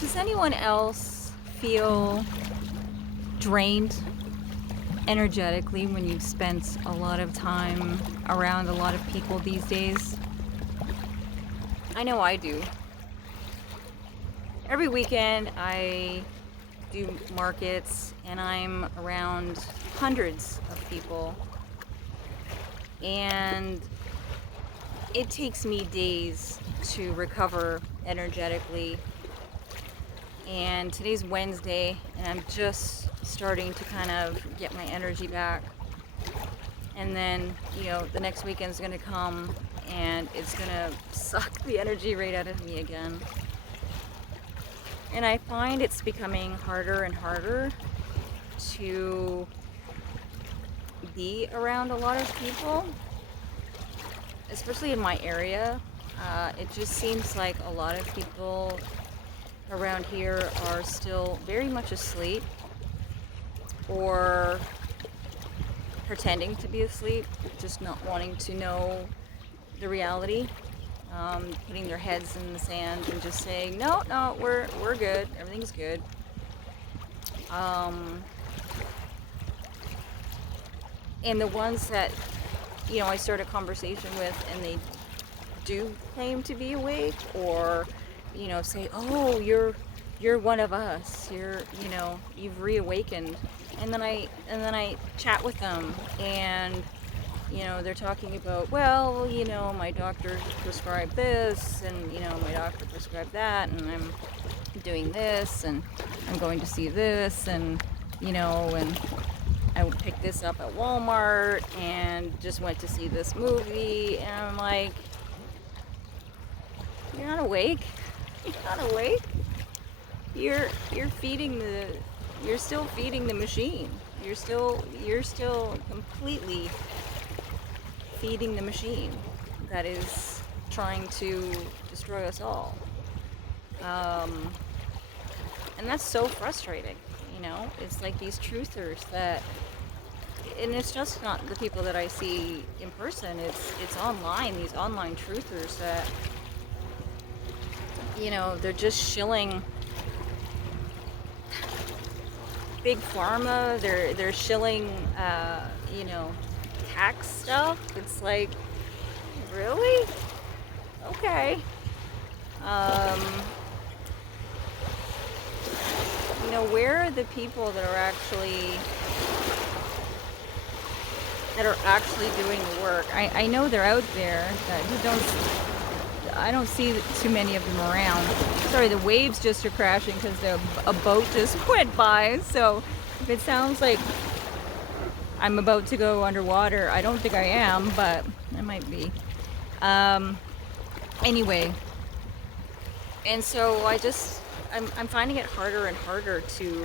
Does anyone else feel drained energetically when you've spent a lot of time around a lot of people these days? I know I do. Every weekend I do markets and I'm around hundreds of people, and it takes me days to recover energetically. And today's Wednesday, and I'm just starting to kind of get my energy back. And then, the next weekend's gonna come and it's gonna suck the energy right out of me again. And I find it's becoming harder and harder to be around a lot of people, especially in my area. It just seems like a lot of people around here are still very much asleep or pretending to be asleep, just not wanting to know the reality, putting their heads in the sand and just saying, no, we're good, everything's good. And the ones that, I start a conversation with and they do claim to be awake, or say, oh, you're one of us, you've reawakened, and then I chat with them, and they're talking about, well, my doctor prescribed this, and my doctor prescribed that, and I'm doing this, and I'm going to see this, and and I would pick this up at Walmart and just went to see this movie, and I'm like, you're not awake. You're not awake. You're still feeding the machine. You're still completely feeding the machine that is trying to destroy us all. And that's so frustrating, It's like these truthers that, and it's just not the people that I see in person, it's online, these online truthers that they're just shilling big pharma, they're shilling tax stuff. It's like, really? Okay. Where are the people that are actually doing the work? I know they're out there. I don't see too many of them around. Sorry, the waves just are crashing because a boat just went by. So if it sounds like I'm about to go underwater, I don't think I am, but I might be. Anyway, and so I'm finding it harder and harder to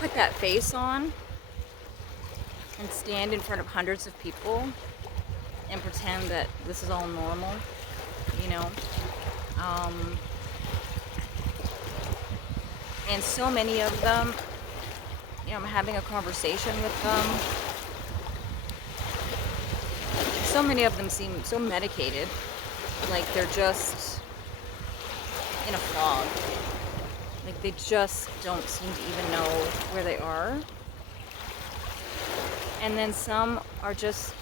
put that face on and stand in front of hundreds of people and pretend that this is all normal, and so many of them, I'm having a conversation with them. So many of them seem so medicated, like they're just in a fog. Like they just don't seem to even know where they are. And then some are just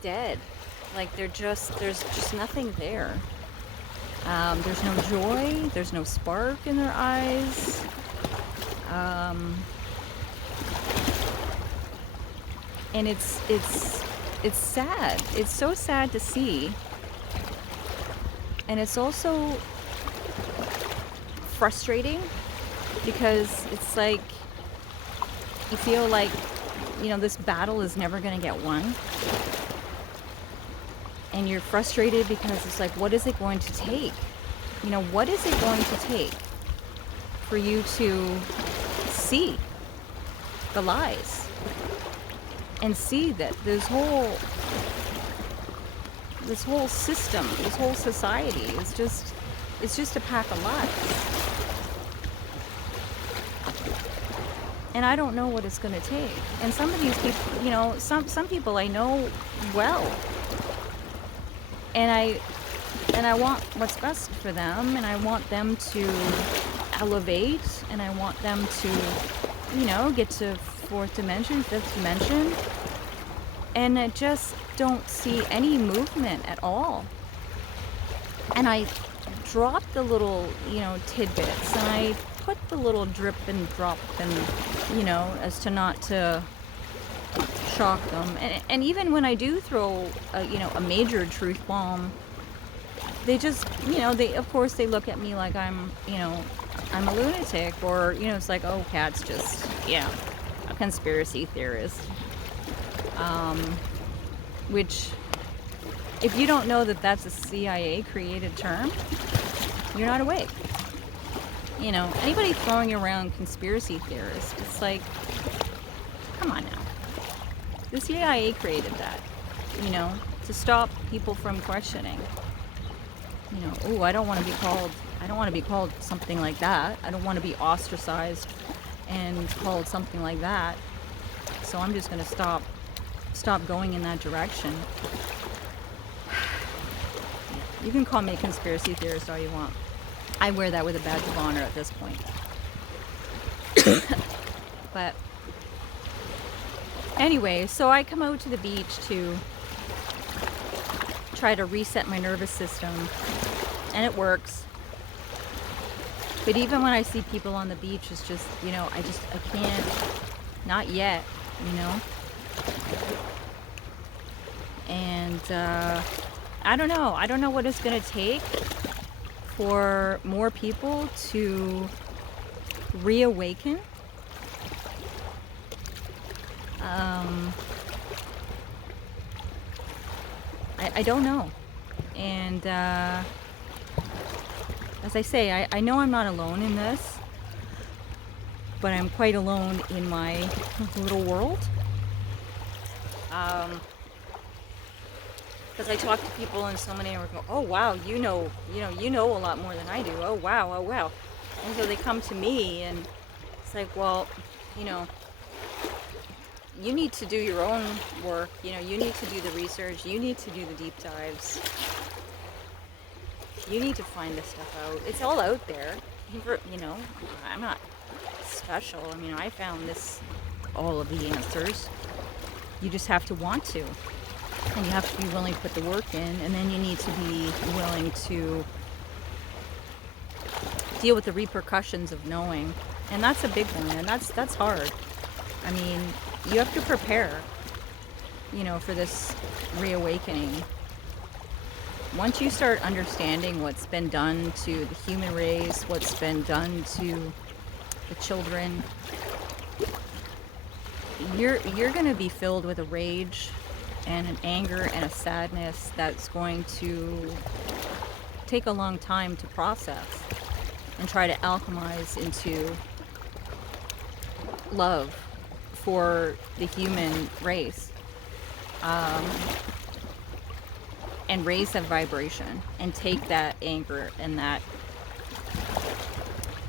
dead. Like there's just nothing there. There's no joy, there's no spark in their eyes. And it's sad. It's so sad to see. And it's also frustrating because it's like you feel like, this battle is never going to get won. And you're frustrated because it's like, what is it going to take? What is it going to take for you to see the lies and see that this whole system, this whole society is just a pack of lies? And I don't know what it's going to take. And some of these people, some people I know well. And And I want what's best for them, and I want them to elevate, and I want them to, get to fourth dimension, fifth dimension. And I just don't see any movement at all. And I drop the little, tidbits, and I put the little drip and drop and, as to not to shock them. And even when I do throw, a major truth bomb, they just, of course they look at me like I'm a lunatic, or, it's like, oh, Kat's just, a conspiracy theorist. Which, if you don't know that that's a CIA created term, you're not awake. Anybody throwing around conspiracy theorists, it's like, come on now. The CIA created that, to stop people from questioning. I don't want to be called something like that. I don't want to be ostracized and called something like that. So I'm just going to stop going in that direction. You can call me a conspiracy theorist all you want. I wear that with a badge of honor at this point. But anyway, so I come out to the beach to try to reset my nervous system, and it works. But even when I see people on the beach, it's just, I can't, not yet, And I don't know what it's going to take for more people to reawaken. I don't know. And as I say, I know I'm not alone in this, but I'm quite alone in my little world. Because I talk to people, and so many are go, oh wow, you know a lot more than I do. Oh wow. And so they come to me, and it's like, well, you need to do your own work. You need to do the research. You need to do the deep dives. You need to find this stuff out. It's all out there. I'm not special. I found all of the answers. You just have to want to. And you have to be willing to put the work in. And then you need to be willing to deal with the repercussions of knowing. And that's a big one. And that's hard. You have to prepare, for this reawakening. Once you start understanding what's been done to the human race, what's been done to the children, you're going to be filled with a rage and an anger and a sadness that's going to take a long time to process and try to alchemize into love for the human race, and raise that vibration and take that anger and that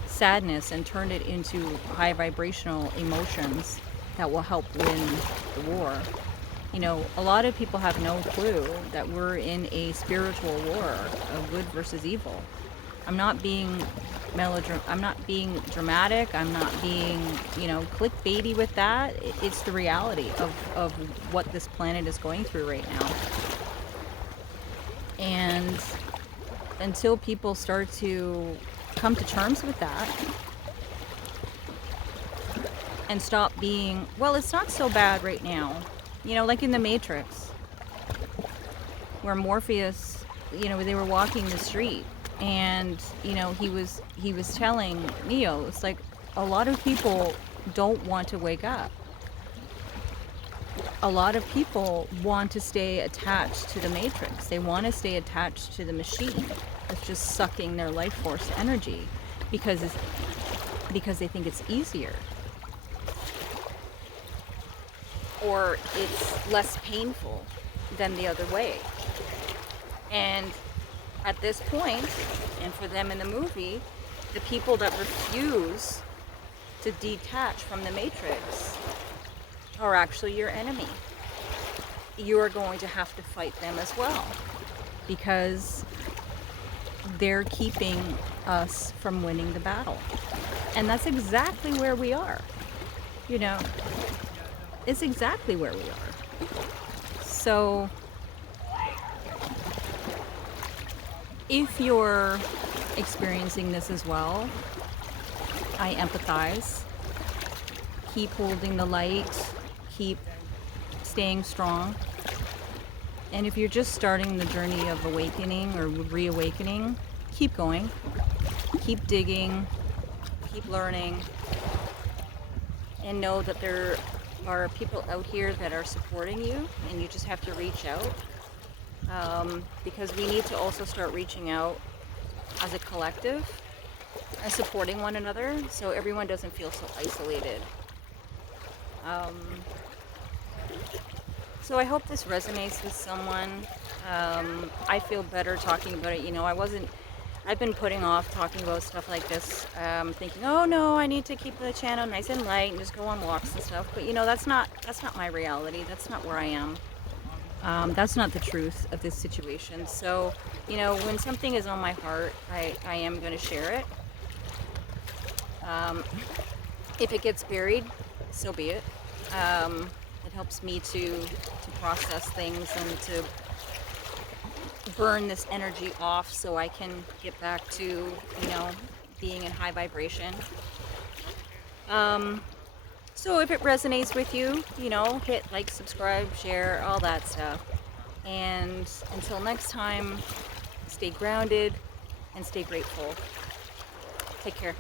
sadness and turn it into high vibrational emotions that will help win the war. A lot of people have no clue that we're in a spiritual war of good versus evil. I'm not being I'm not being dramatic. I'm not being, clickbaity with that. It's the reality of what this planet is going through right now. And until people start to come to terms with that and stop being, well, it's not so bad right now. Like in the Matrix, where Morpheus, they were walking the street, and he was telling Neo, it's like, a lot of people don't want to wake up. A lot of people want to stay attached to the Matrix. They want to stay attached to the machine that's just sucking their life force energy because they think it's easier, or it's less painful than the other way. And at this point, and for them in the movie, the people that refuse to detach from the Matrix are actually your enemy. You are going to have to fight them as well, because they're keeping us from winning the battle. And that's exactly where we are. You know, it's exactly where we are. So if you're experiencing this as well, I empathize. Keep holding the light, keep staying strong. And if you're just starting the journey of awakening or reawakening, keep going, keep digging, keep learning, and know that there are people out here that are supporting you, and you just have to reach out. Because we need to also start reaching out as a collective and supporting one another so everyone doesn't feel so isolated. So I hope this resonates with someone. I feel better talking about it. I've been putting off talking about stuff like this, thinking, oh no, I need to keep the channel nice and light and just go on walks and stuff. But that's not my reality. That's not where I am. That's not the truth of this situation. So, when something is on my heart, I am going to share it. If it gets buried, so be it. It helps me to process things and to burn this energy off so I can get back to, being in high vibration. So if it resonates with you, hit like, subscribe, share, all that stuff. And until next time, stay grounded and stay grateful. Take care.